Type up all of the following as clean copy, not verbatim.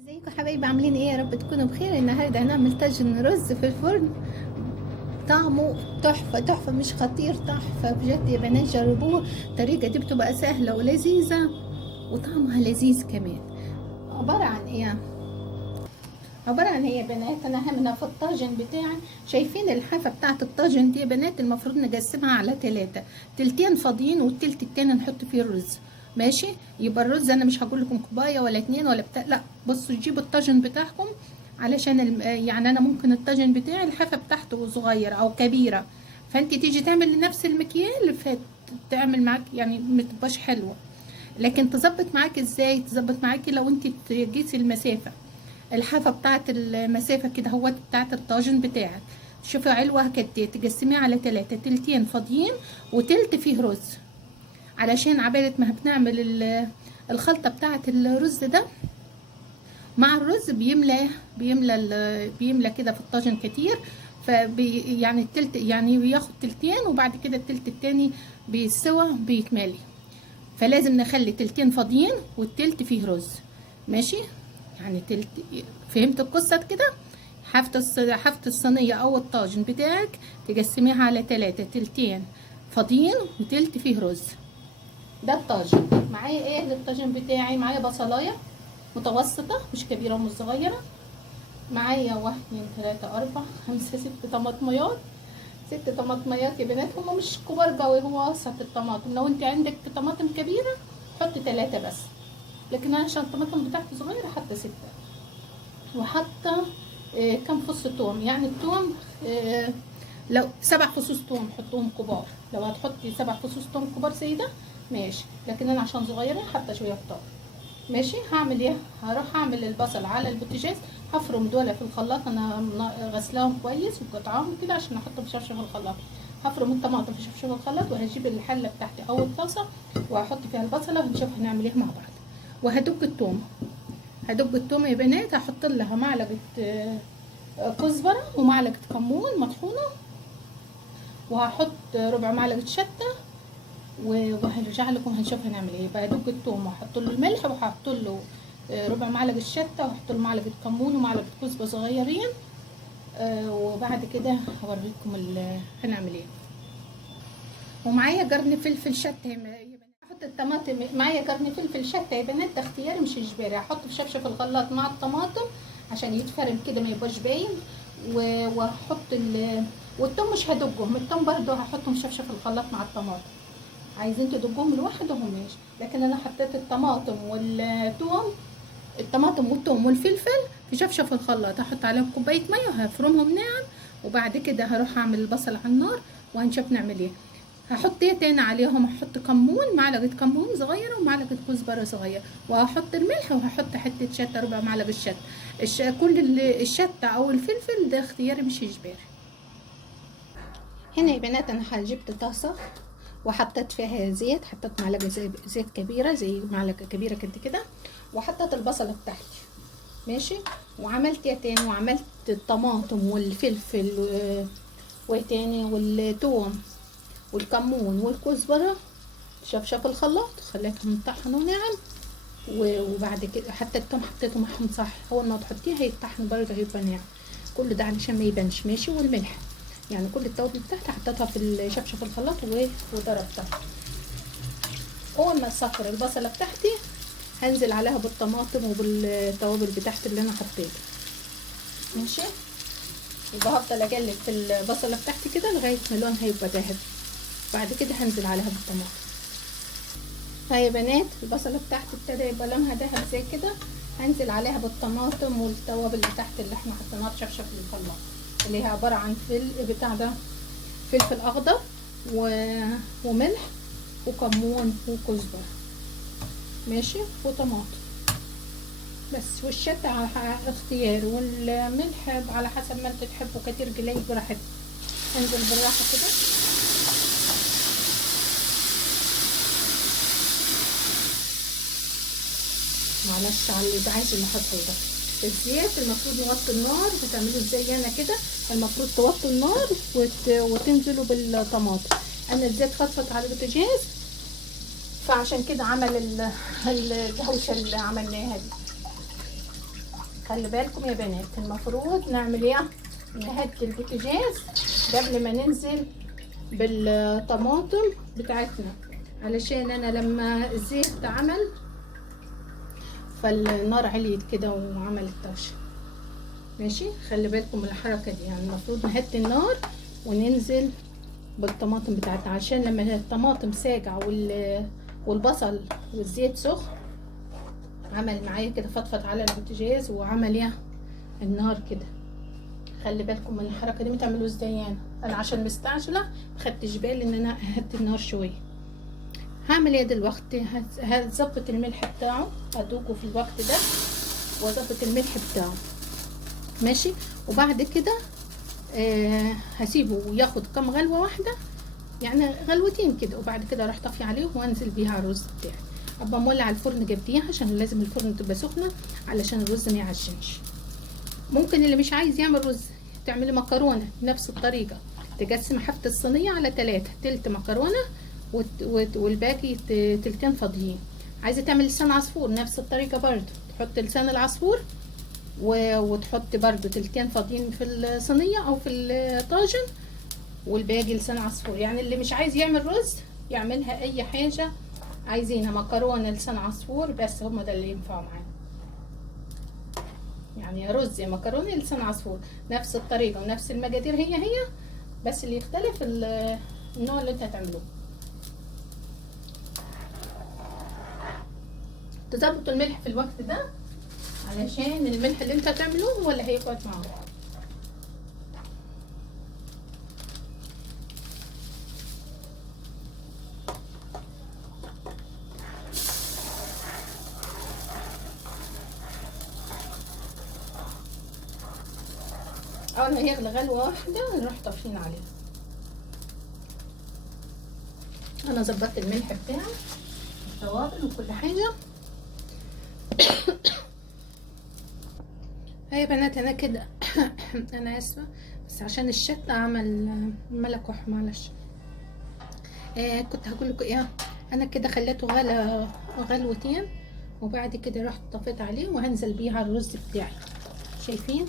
ازيكم حبايبي، عاملين ايه؟ يا رب تكونوا بخير. النهارده هنعمل طاجن رز في الفرن. طعمه تحفه تحفه، مش خطير، تحفه بجد يا بنات، جربوه. الطريقه دي بتبقى سهله ولذيذه وطعمها لذيذ كمان. عباره عن ايه؟ عباره عن ايه يا بنات؟ انا هنا في الطاجن بتاعي. شايفين الحافه بتاعه الطاجن دي يا بنات؟ المفروض نقسمها على 3، تلتين فاضيين والتلت التاني نحط فيه الرز. ماشي. يبقى الرز انا مش هقول لكم كوبايه ولا 2 ولا بتاع، لا بصوا جيبوا الطاجن بتاعكم. علشان يعني انا ممكن الطاجن بتاعي الحافه بتاعته صغيره او كبيره، فانت تيجي تعمل لنفس المكيال فتعمل معاك يعني متبقاش حلوه. لكن تظبط معاك ازاي؟ تظبط معاكي لو انت تقيسي المسافه، الحافه بتاعه المسافه كده هو بتاعه الطاجن بتاعك. شوفي علوه كده تقسميه على 3، تلتين فاضيين وتلت فيه رز. علشان عبالة ما بنعمل الخلطه بتاعه الرز ده مع الرز بيملى كده في الطاجن كتير. يعني التلت يعني بياخد تلتين وبعد كده التلت التاني بيسوى بيتمالي. فلازم نخلي تلتين فاضيين والتلت فيه رز. ماشي. يعني تلت. فهمت القصة كده؟ حافة الصينية او الطاجن بتاعك تقسميها على 3، تلتين فاضيين وتلت فيه رز. ده الطاجن. معايا ايه للطاجن بتاعي؟ معايا بصلاية متوسطة، مش كبيرة ومش صغيرة. معايا 1 2 3 4 5 6 طماطميات. 6 طماطميات يا بنات، هما مش كبار قوي، هو وسط الطماطم. لو انت عندك طماطم كبيرة حط 3 بس، لكن انا عشان الطماطم بتاعتي صغيرة حتى 6. وحاطة كام فص توم، يعني التوم لو 7 فصوص توم حطوهم كبار. لو هتحطي 7 فصوص توم كبار زي ده ماشي، لكن انا عشان صغيرة حتى شوية كتار. ماشي. هعمل ايه؟ هروح اعمل البصل على البوتاجاز، هفرم دول في الخلاط. انا غسلاهم كويس وقطعاهم كده عشان احطهم في شفشة الخلاط. هفرم الطماطم في شفشة الخلاط، وهجيب الحله بتاعتي او الطاسه وهحط فيها البصله ونشوف هنعمل ايه مع بعض. وهدق الثوم. هدق الثوم يا بنات، هحط لها معلقه كزبره ومعلقه كمون مطحونه، وهحط ربع معلقه شطه، وهنرجع لكم هنشوف هنعمل ايه. بدق الثوم واحط له الملح وهحط له ربع معلقه شطه، وهحط له معلقه كمون ومعلقه كزبره صغيرين. وبعد كده هوريكم هنعمل ايه. ومعايا قرن فلفل شطه يا بنات. احط الطماطم معايا قرن فلفل شطه يا بنات، ده اختياري مش اجباري. هحطه في شفشة الخلاط مع الطماطم عشان يتفرم كده ما يبقاش باين. واحط والثوم مش هدقهم، الثوم برده هحطهم في شفشة الخلاط مع الطماطم. عايزين تدقوهم لوحدهم ماشي، لكن انا حطيت الطماطم والثوم، الطماطم والثوم والفلفل في شفشة الخلاط. هحط عليهم كوبايه ميه وهفرمهم ناعم، وبعد كده هروح اعمل البصل على النار وهنشوف نعمل ايه. هحط ايه تاني عليهم؟ هحط كمون، معلقه كمون صغيره ومعلقه كزبره صغيره، وهحط الملح، وهحط حته شطه ربع معلقه شطه. كل الشطه او الفلفل ده اختياري مش اجباري. هنا يا بنات انا جبت طاسه وحطيت فيها زيت، حطيت معلقه زيت كبيره زي معلقه كبيره قد كده، وحطيت البصله بتاعتي. ماشي. وعملت ايه تاني؟ وعملت الطماطم والفلفل وتاني والثوم والكمون والكزبره شفشف الخلاط، خليتهم يطحنوا ناعم. وبعد كده حتى الثوم حطيته معهم صح، اول ما تحطيه هيطحن برضه هيبقى ناعم. كل ده علشان ما يبانش. ماشي. والملح، يعني كل التوابل بتاعتي حطيتها في الشفشف الخلاط وضربتها. اول ما اصفر البصله بتاعتي هنزل عليها بالطماطم وبالتوابل بتاعتي اللي انا حطيتها. ماشي. يبقى هفضل اقلب في البصله بتاعتي كده لغايه ما لونها يبقى ذهبي. بعد كده هنزل عليها بالطماطم. هاي يا بنات البصله بتاعتي ابتدى يبقى لونها ذهب زي كده، هنزل عليها بالطماطم والتوابل بتاعت اللي احنا حطيناها في شفشف الخلاط، اللي هي عباره عن بتاع ده فلفل اخضر وملح وكمون وكزبره. ماشي. وطماطم بس، والشطه اختياري، والملح على حسب ما انتوا تحبوا، كتير قليل براحتكم. انزل بالراحه كده. معلش على الازعاج اللي حصل ده. الزيت المفروض نوطي النار، بتعملوا ازاي انا كده؟ المفروض توطوا النار وتنزلوا بالطماطم. انا الزيت خفت على البوتاجاز، فعشان كده عمل الدوشه اللي عملناها دي. خلي بالكم يا بنات، المفروض نعمل ايه؟ نهدي البوتاجاز قبل ما ننزل بالطماطم بتاعتنا، علشان انا لما الزيت عمل فالنار عليت كده وعملت طشه. ماشي، خلي بالكم من الحركه دي. يعني المفروض نهدي النار وننزل بالطماطم بتاعتنا، عشان لما الطماطم ساقعه والبصل والزيت سخن عمل معايا كده فطفط على البوتاجاز وعمل ايه النار كده. خلي بالكم من الحركه دي، ما تعملوش زي انا عشان مستعجله مخدتش بالي ان انا اهدي النار شويه. هعمل ايه دلوقتي؟ هظبط الملح بتاعه، ادوقه في الوقت ده واظبط الملح بتاعه. ماشي، وبعد كده هسيبه ياخد كام غلوه واحده، يعني غلوتين كده، وبعد كده اروح طافيه عليه وانزل بيها على الرز بتاعي. ابقى مولع الفرن جنبيها عشان لازم الفرن تبقى سخنه علشان الرز ما يعجنش. ممكن اللي مش عايز يعمل رز تعملي مكرونه بنفس الطريقه، تقسم حافه الصينيه على 3، تلت مكرونه والباقي تلتين فاضيين. عايزه تعمل لسان عصفور نفس الطريقه برضو، تحط لسان العصفور وتحط برضو تلتين فاضيين في الصينيه او في الطاجن والباقي لسان عصفور. يعني اللي مش عايز يعمل رز يعملها اي حاجه عايزينها، مكرونه لسان عصفور بس، هما ده اللي ينفعوا معانا. يعني يا رز يا مكرونه يا لسان عصفور، نفس الطريقه ونفس المقادير هي بس اللي يختلف النوع اللي انت هتعملوه. تظبطوا الملح في الوقت ده علشان الملح اللي انت هتعملوه هو اللي هيقعد معاهم. اول ما يغلي غلوه واحده نروح طافين عليه. انا ظبطت الملح بتاعي والتوابل وكل حاجه. هاي يا بنات انا كده انا اسفه بس عشان الشتا عمل ملكح، معلش. كنت هقول لكم ايه، انا كده خليته غلوتين وبعد كده رحت طفيت عليه وهنزل بيه على الرز بتاعي. شايفين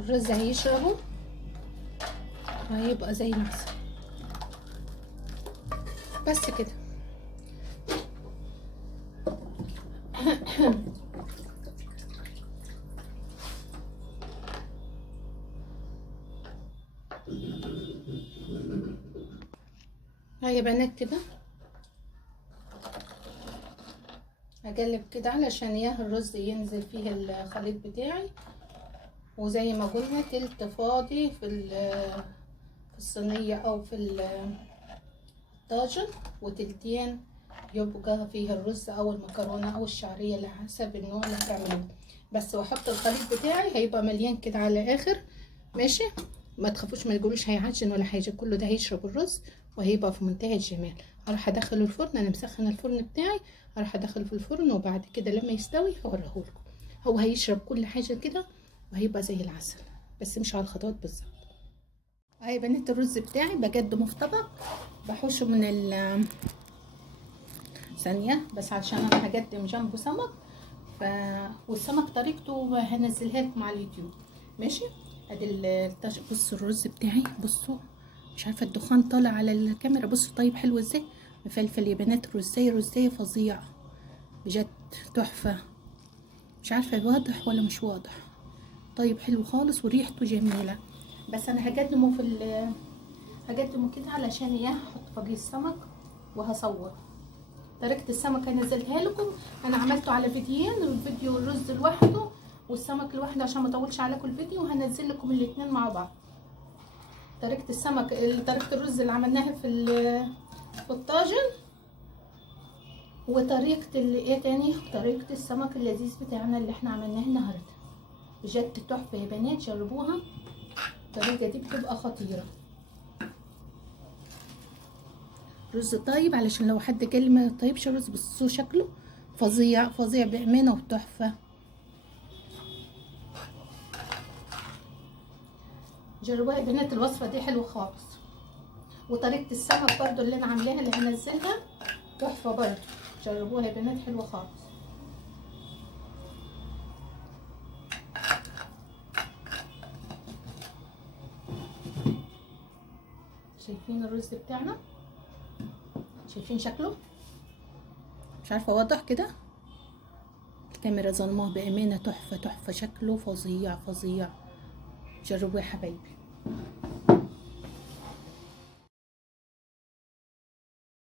الرز هيشربه وهيبقى زي العسل. بس كده. هاي يا بنات كده هقلب كده علشان الرز ينزل فيه الخليط بتاعي، وزي ما قلنا تلت فاضي في الصينيه او في الطاجن، وتلتين يبقى فيه الرز او المكرونه او الشعريه على حسب النوع اللي هتعملوه. بس واحط الخليط بتاعي هيبقى مليان كده على الاخر. ماشي، ما تخافوش ما تقولوش هيعجن ولا حاجه، كله ده هيشرب الرز وهيبقى في منتهى الجمال. هروح ادخله الفرن، انا مسخنه الفرن بتاعي، هروح ادخله في الفرن وبعد كده لما يستوي هوريهولكم. هو هيشرب كل حاجه كده وهيبقى زي العسل، بس مش على الخطوات بالظبط. اهي بنات الرز بتاعي بقدمه في طبق، بحوشه من ثانيه بس عشان انا هقدم جنبه سمك. والسمك طريقته هنزلها لكم على اليوتيوب. ماشي، ادي بصوا الرز بتاعي، بصوا مش عارفه الدخان طالع على الكاميرا، بصوا طيب حلو ازاي، مفلفل يا بنات، رزايه فظيع بجد، تحفه. مش عارفه واضح ولا مش واضح، طيب حلو خالص وريحته جميله. بس انا هقدمه هقدمه كده علشان احط فوقيه السمك وهصور طريقه السمك هنزلها لكم. انا عملته على فيديوين، الفيديو الرز لوحده والسمك لوحده عشان ما اطولش عليكم الفيديو، وهنزل لكم الاثنين مع بعض. طريقه السمك، طريقه الرز اللي عملناها في الطاجن، وطريقه ايه تاني، طريقه السمك اللذيذ بتاعنا اللي احنا عملناه النهارده. بجد تحفه يا بنات، جربوها، الطريقه دي بتبقى خطيره. رز طيب علشان لو حد قال لي ما طيبش رز، بصوا شكله فظيع فظيع بامانه وتحفه. جربوها يا بنات، الوصفه دي حلوه خالص. وطريقه السمك برضو اللي انا عاملاها اللي هنزلها تحفه برضو، جربوها يا بنات حلوه خالص. شايفين الرز بتاعنا؟ شايفين شكله؟ مش عارفه اوضح كده، الكاميرا ظلماه بامانه. تحفه تحفه، شكله فظيع فظيع. جربوا يا حبايبي.